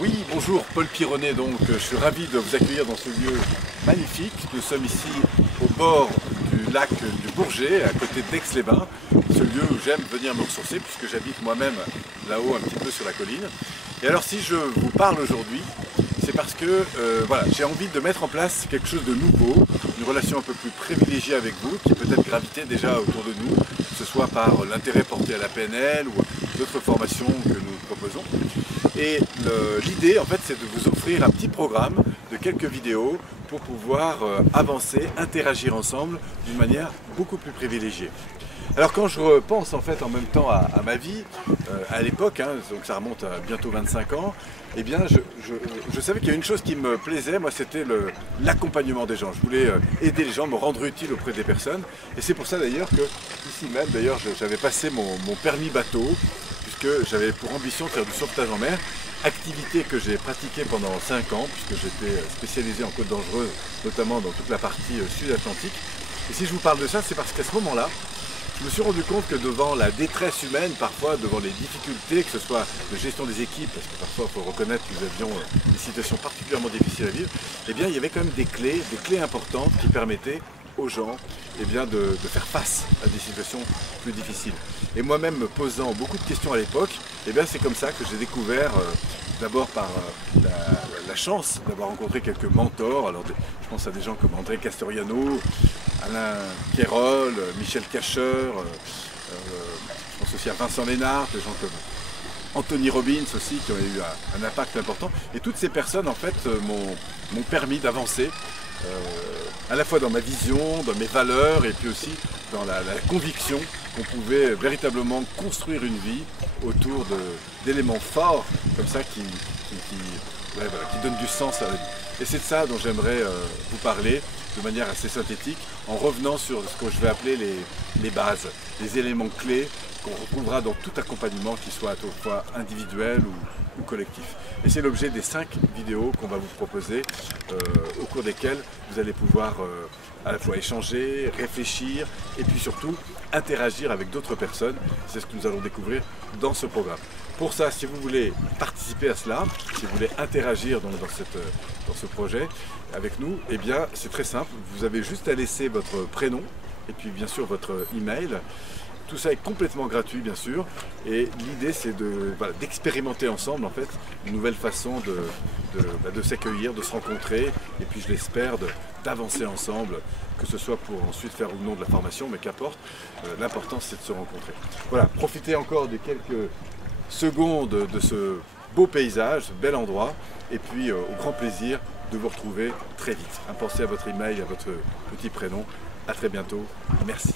Oui, bonjour, Paul Pironnet, donc je suis ravi de vous accueillir dans ce lieu magnifique. Nous sommes ici au bord du lac du Bourget, à côté d'Aix-les-Bains, ce lieu où j'aime venir me ressourcer puisque j'habite moi-même là-haut un petit peu sur la colline. Et alors si je vous parle aujourd'hui, c'est parce que voilà, j'ai envie de mettre en place quelque chose de nouveau, une relation un peu plus privilégiée avec vous, qui peut-être gravitait déjà autour de nous, que ce soit par l'intérêt porté à la PNL ou d'autres formations que nous proposons. Et l'idée, en fait, c'est de vous offrir un petit programme de quelques vidéos pour pouvoir avancer, interagir ensemble d'une manière beaucoup plus privilégiée. Alors quand je repense en fait en même temps à ma vie, à l'époque, donc ça remonte à bientôt 25 ans, eh bien je savais qu'il y a une chose qui me plaisait, moi c'était l'accompagnement des gens. Je voulais aider les gens, me rendre utile auprès des personnes. Et c'est pour ça d'ailleurs que, ici même, d'ailleurs j'avais passé mon permis bateau, puisque j'avais pour ambition de faire du sauvetage en mer, activité que j'ai pratiquée pendant 5 ans, puisque j'étais spécialisé en côte dangereuse, notamment dans toute la partie sud-atlantique. Et si je vous parle de ça, c'est parce qu'à ce moment-là, je me suis rendu compte que devant la détresse humaine, parfois devant les difficultés, que ce soit de gestion des équipes, parce que parfois il faut reconnaître que nous avions des situations particulièrement difficiles à vivre, eh bien il y avait quand même des clés importantes qui permettaient aux gens de faire face à des situations plus difficiles. Et moi-même me posant beaucoup de questions à l'époque, c'est comme ça que j'ai découvert, d'abord par la chance d'avoir rencontré quelques mentors. Alors, je pense à des gens comme André Castoriano, Alain Quérol, Michel Cacheur, je pense aussi à Vincent Lénard, des gens comme Anthony Robbins aussi, qui ont eu un impact important. Et toutes ces personnes, en fait, m'ont permis d'avancer à la fois dans ma vision, dans mes valeurs, et puis aussi dans la conviction qu'on pouvait véritablement construire une vie autour d'éléments forts, comme ça, qui donnent du sens à la vie. Et c'est de ça dont j'aimerais vous parler de manière assez synthétique, en revenant sur ce que je vais appeler les bases, les éléments clés qu'on retrouvera dans tout accompagnement, qui soit à la fois individuel ou collectif. Et c'est l'objet des 5 vidéos qu'on va vous proposer, au cours desquelles vous allez pouvoir à la fois échanger, réfléchir, et puis surtout interagir avec d'autres personnes. C'est ce que nous allons découvrir dans ce programme. Pour ça, si vous voulez participer à cela, si vous voulez interagir dans ce projet avec nous, eh bien c'est très simple, vous avez juste à laisser votre prénom et puis bien sûr votre email. Tout ça est complètement gratuit bien sûr, et l'idée c'est d'expérimenter ensemble en fait une nouvelle façon de s'accueillir, de se rencontrer, et puis je l'espère d'avancer ensemble, que ce soit pour ensuite faire ou non de la formation, mais qu'importe, l'important c'est de se rencontrer. Voilà, profitez encore des quelques secondes de ce beau paysage, ce bel endroit, et puis au grand plaisir de vous retrouver très vite. Pensez à votre email, à votre petit prénom. À très bientôt. Merci.